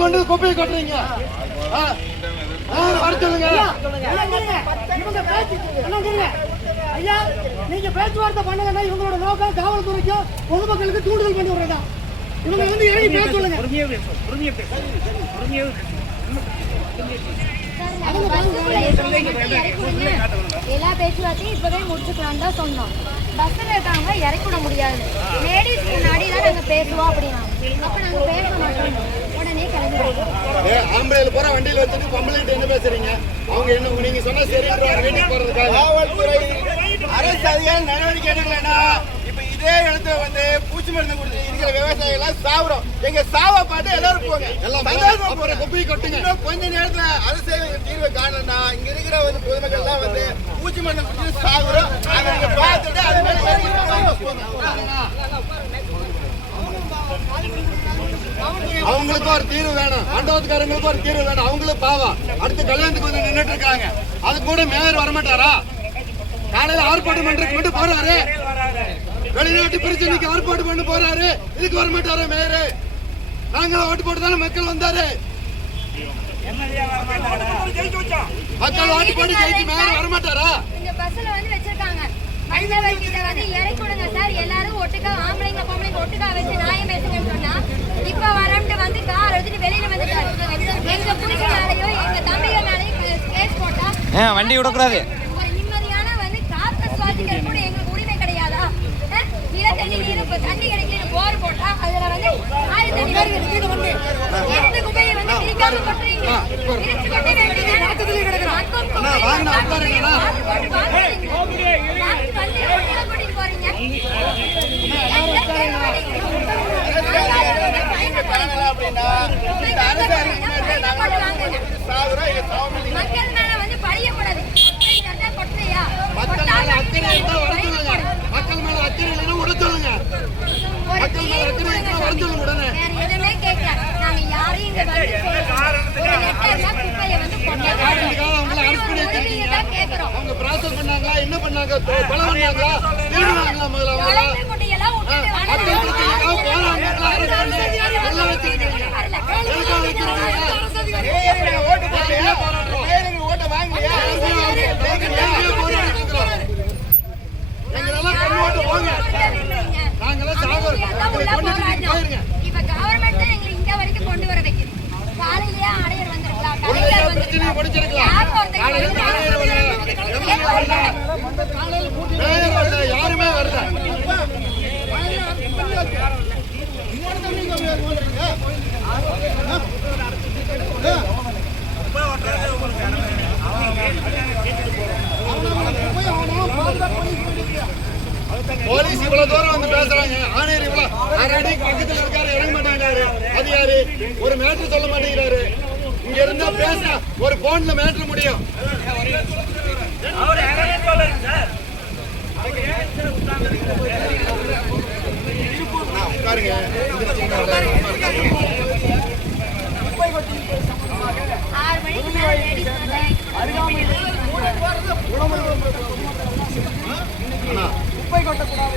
கொண்டு குப்பையை கொட்டுறீங்க. வர சொல்லுங்க. ஐயா, நீங்க பேச்சுவார்த்தை பண்ணுங்கன்னா இவங்களோட நோக்கம் காவல்துறைக்கும் பொதுமக்களுக்கு தூண்டுதல் பண்ணி விடுறதா. இவங்க வந்து இறங்கி பேச சொல்லுங்க. எல்லா பேச்சுவார்த்தையும் இப்பவே முடிச்சுக்கலாம் தான் சொன்னோம். பஸ்ல இருக்காங்க இறக்கி விட முடியாது. லேடிஸ் முன்னாடி தான் நாங்க பேசுவோம் அப்படின்னா அப்ப நாங்க பேச மாட்டோம். உடனே கிளம்பி ஆம்பளைல போற வண்டியில வச்சுட்டு பொம்பளைட்டு என்ன பேசுறீங்க? அவங்க என்ன நீங்க சொன்னா சரின்றாங்க வீட்டுக்கு போறதுக்காக. காவல்துறை அரசு அதிகாரி நடவடிக்கை எடுக்கலன்னா இப்ப இதே இடத்துல வந்து பூச்சி மருந்து கொடுத்து இருக்கிற விவசாயிகள் சாவுறோம். எங்க சாவ பாட்டு எல்லாரும் போங்க. எல்லாம் குப்பை கொட்டுங்க. இன்னும் கொஞ்ச நேரத்துல அரசு தீர்வை காணலன்னா இங்க இருக்கிற வந்து பொதுமக்கள் எல்லாம் வந்து பூச்சி மருந்து கொடுத்து சாகுறோம். அதை நீங்க பார்த்துட்டு அது மேல அவங்களுக்கும் ஒரு தீர்வு வேணும். மண்டபத்துக்காரங்களுக்கும் ஒரு தீர்வு வேணும். அவங்களும் பாவம் அடுத்து கல்யாணத்துக்கு வந்து நின்றுட்டு இருக்காங்க. அது கூட மேயர் வரமாட்டாரா? காலையில ஆர்ப்பாட்டம் பண்றதுக்கு மட்டும் போறாரு. வெளிநாட்டு பிரச்சனைக்கு ஆர்ப்பாட்டம் பண்ண போறாரு. இதுக்கு வரமாட்டாரா மேயரு? நாங்க ஓட்டு போட்டுதானே மக்கள் வந்தாரு. மக்கள் ஓட்டு போட்டு ஜெயிச்சு மேயர் வரமாட்டாரா? இந்த பஸ்ல வந்து வச்சிருக்காங்க. மண்டபத்துல வந்து இறக்கி விடுங்க சார். எல்லாரும் ஒட்டுக்கா ஆம்பளைங்க பொம்பளைங்க ஒட்டுக்கா வச்சு நியாயம் பேசுங்கன்னு சொன்னா இப்ப வரம்ட்டு வந்து கார் எடுத்துட்டு வெளியில வந்துட்டாரு. எங்க புரிஞ்ச மேலையோ எங்க தம்பிக மேலையும் கேஸ் போட்டா வண்டி விடக்கூடாது. ஒரு நிம்மதியான வந்து காத்த சுவாசிக்கிற கூட எங்களுக்கு உரிமை கிடையாதா? நிலத்தண்ணி நீர் இப்ப தண்ணி கிடைக்கல போர் போட்டா அதுல வந்து ஆயிரத்தி எந்த குப்பையை வந்து கிழிக்காம கொட்டுறீங்க. கிழிச்சு கொட்டி மக்கள் மேல வந்து பழியக்கூடாது. கொட்டையா மக்கள் மேல அக்கறை இருந்தா வர சொல்லுங்க. மக்கள் மேல அக்கறை இல்லைன்னா விட சொல்லுங்க. மக்கள் மேல அக்கறை இருந்தா வர சொல்லுங்க உடனே. எதுவுமே கேட்கல. நாங்க யாரையும் இங்க வந்து குப்பையை வந்து அவங்களை அரெஸ்ட் பண்ணி வச்சிருக்கீங்க. அவங்க ப்ராசஸ் பண்ணாங்களா? என்ன பண்ணாங்க? கொலை பண்ணாங்களா? திருடுவாங்களா? முதல்ல அவங்களா மக்கள் பிரச்சனைக்காக போராடுறாங்களா? அரெஸ்ட் பண்ணி உள்ள வச்சிருக்கீங்க. எதுக்காக வச்சிருக்கீங்க? ஓட்டு போடலையா? ஓட்ட வாங்கலையா? எங்களெல்லாம் கொண்டு ஓட்டு போங்க. நாங்கெல்லாம் சாகர் போயிருங்க. இப்ப கவர்மெண்ட் தான் எங்களை இங்க வரைக்கும் கொண்டு வர வைக்குது. காலையிலேயே ஆணையர் வந்திருக்கலாம். கலெக்டர் பிரச்சனையை முடிச்சிருக்கலாம். யாருமே வரல. போலீஸ் இவ்வளவு தூரம் வந்து பேசுறாங்க. ஆணையர் இவ்வளவு ஆல்ரெடி பக்கத்துல இருக்காரு, இறங்க மாட்டேங்கிறாரு. அதிகாரி ஒரு மேட்ரு சொல்ல மாட்டேங்கிறாரு. இங்க இருந்தா பேச ஒரு போன்ல மேட்ரு முடியும். உட்காருங்க. குப்பை கொட்டக்கூடாது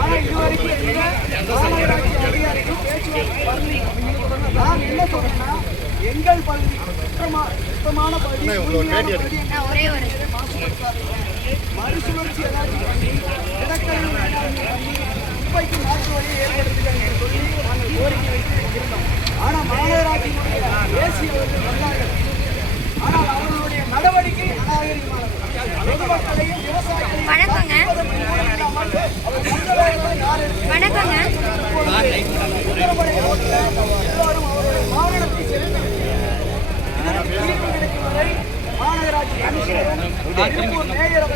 ஆனா இதுவரைக்கும் மாநகராட்சி அதிகாரிகள் பேச்சுவார்த்தை வரல. நான் என்ன சொல்றேன்னா எங்கள் பகுதி சுத்தமான பகுதி மறுசுழற்சி ஏதாச்சும் பண்ணி திடக்கழிவு மேலாண்மை பண்ணி குப்பைக்கு மாற்று வழியை ஏற்படுத்துகிறாங்க சொல்லி நாங்கள் கோரிக்கை வைத்து இருந்தோம். ஆனால் மாநகராட்சியினுடைய தேசியவர்கள் வந்தார்கள். ஆனால் அவர்களுடைய நடவடிக்கை அநாகரிகமானது. பொதுமக்களையும் விவசாயிகளையும் எல்லாரும் அவருடைய வாகனத்தை செலுத்த தீர்வு கிடைக்கும் வரை மாநகராட்சி திருப்பூர் மேயர்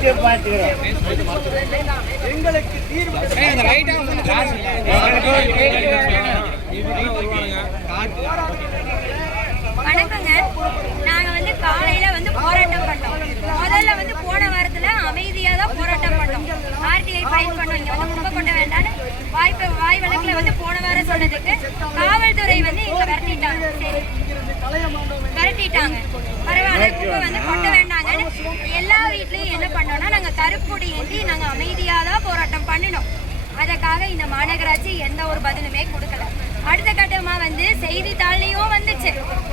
எங்களுக்கு தீர்வு வணக்கங்க. நாங்க வந்து காலையில வந்து போராட்டம் பண்ணோம். முதல்ல வந்து போன வாரத்துல அமைதியா தான் போராட்டம் பண்ணோம். ஆர்டிஐ ஃபைல் பண்ணோம். இங்க வந்து குப்பை கொட்ட வேண்டாம்னு வாய் வழக்குல வந்து போன வாரம் சொன்னதுக்கு காவல்துறை வந்து இங்க விரட்டிட்டாங்க. பரவாயில்ல, குப்பை வந்து கொட்ட வேண்டாங்கன்னு எல்லா வீட்லயும் என்ன பண்ணோம்னா நாங்க கருப்புடி ஏந்தி நாங்க அமைதியா தான் பண்ணினோம். அதுக்காக இந்த மாநகராட்சி எந்த ஒரு பதிலுமே கொடுக்கல. அடுத்த கட்டமா வந்து செய்தித்தாள்லயும் வந்துச்சு.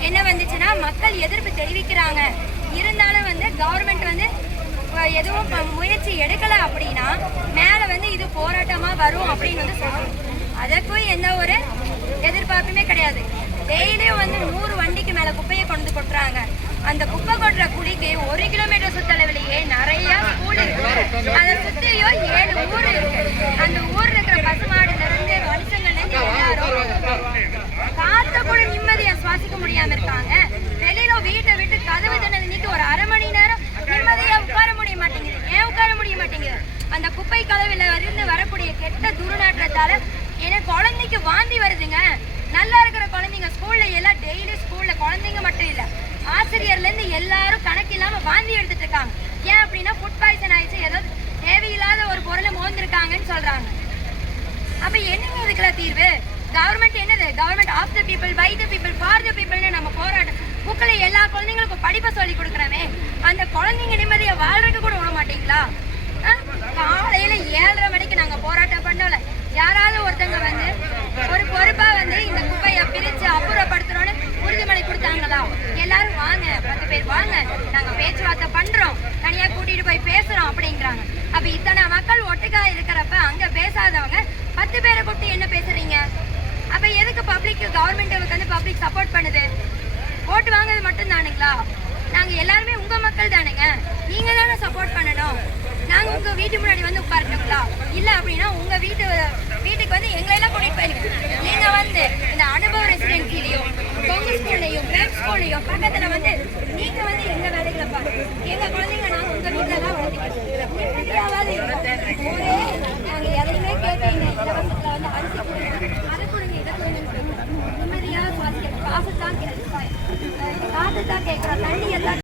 என்ன வந்துச்சுன்னா, மக்கள் எதிர்ப்பு தெரிவிக்கிறாங்க, இருந்தாலும் வந்து கவர்மெண்ட் வந்து எதுவும் முயற்சி எடுக்கல அப்படின்னா மேல வந்து இது போராட்டமா வரும் அப்படின்னு வந்து சொல்றோம். அதற்கும் எந்த ஒரு எதிர்பார்ப்புமே கிடையாது. டெய்லியும் வந்து 100 வண்டிக்கு மேல குப்பையை கொண்டு கொட்டுறாங்க. அந்த குப்பை கொட்டுற குழிக்கு 1 கிலோமீட்டர் சுத்தளவிலேயே நிறைய ஸ்கூல் இருக்கு. அதை சுத்தியோ 7 ஊர் இருக்கு. அந்த ஊர்ல இருக்கிற பசுமாடுல இருந்து மனுஷங்கள்ல இருந்து எல்லாரும் காத்த கூட நிம்மதியா சுவாசிக்க முடியாம இருக்காங்க. வெளியில வீட்டை விட்டு கதவு ஜன்னல் நீக்கி ஒரு அரை மணி நேரம் நிம்மதியா உட்கார முடிய மாட்டேங்குது. ஏன் உட்கார முடிய மாட்டேங்குது? அந்த குப்பை கதவுல இருந்து வரக்கூடிய கெட்ட துர்நாற்றத்தால ஏன்னா குழந்தைக்கு வாந்தி வருதுங்க. நல்லா இருக்கிற குழந்தைங்க ஸ்கூல்ல எல்லாம் டெய்லி ஸ்கூல்ல குழந்தைங்க மட்டும் இல்ல, ஆசிரியர்ல இருந்து எல்லாரும் கணக்கு இல்லாம வாந்தி எடுத்துட்டு இருக்காங்க. ஏன் அப்படின்னா ஃபுட் பாய்சன் ஆயிடுச்சு, ஏதாவது தேவையில்லாத ஒரு பொருளை மோந்திருக்காங்கன்னு சொல்றாங்க. அப்ப என்னங்க இதுக்கெல்லாம் தீர்வு? கவர்மெண்ட் என்னது? Government of the people, by the people, for the பீப்புள்னு நம்ம போராட்டம் புக்கில் எல்லா குழந்தைங்களுக்கும் படிப்பை சொல்லி கொடுக்குறோமே, அந்த குழந்தைங்க நிம்மதியை வாழ்றதுக்கு கூட விட மாட்டீங்களா? காலையில 7:30 மணிக்கு நாங்க போராட்டம் பண்ணல. யாராவது ஒருத்தங்க வந்து ஒரு பொறுப்பா வந்து இந்த குப்பையை பிரிச்சு அப்புறப்படுத்துறோன்னு உறுதிமொழி கொடுத்தாங்களா? எல்லாரும் வாங்க, 10 பேர் வாங்க, நாங்க பேச்சுவார்த்தை பண்றோம், தனியா கூட்டிட்டு போய் பேசுறோம் அப்படிங்கிறாங்க. அப்ப இத்தனை மக்கள் ஒட்டுக்கா இருக்கிறப்ப அங்க பேசாதவங்க 10 பேரை கூப்பிட்டு என்ன பேசுறீங்க? அப்ப எதுக்கு பப்ளிக் கவர்மெண்ட் வந்து பப்ளிக் சப்போர்ட் பண்ணுது? ஓட்டு வாங்குறது மட்டும் தானுங்களா? நாங்க எல்லாருமே உங்க மக்கள் தானுங்க, நீங்க தானே சப்போர்ட் பண்ணணும். நாங்க உங்க வீட்டு முன்னாடி வந்து உட்காரட்டுங்களா? இல்ல அப்படின்னா உங்க வீட்டுக்கு வந்து எங்களை எல்லாம் கூட்டிட்டு போயிருங்க. நீங்க வந்து இந்த அனுபவ ரெசிடென்சிலையும் பொங்கு ஸ்கூல்லையும் பிரைவேட் ஸ்கூல்லையும் பக்கத்துல வந்து நீங்க வந்து எங்க வேலைகளை பாருங்க. எங்க குழந்தைங்க நாங்க உங்க வீட்டுல எல்லாம் நாங்க எதையுமே கேட்பீங்க. இலவசத்துல வந்து அரிசி கொடுங்க, அதை கொடுங்க, இதை கொடுங்க, நிம்மதியா காசு தான் கேட்கிறோம், தண்ணி எல்லாம்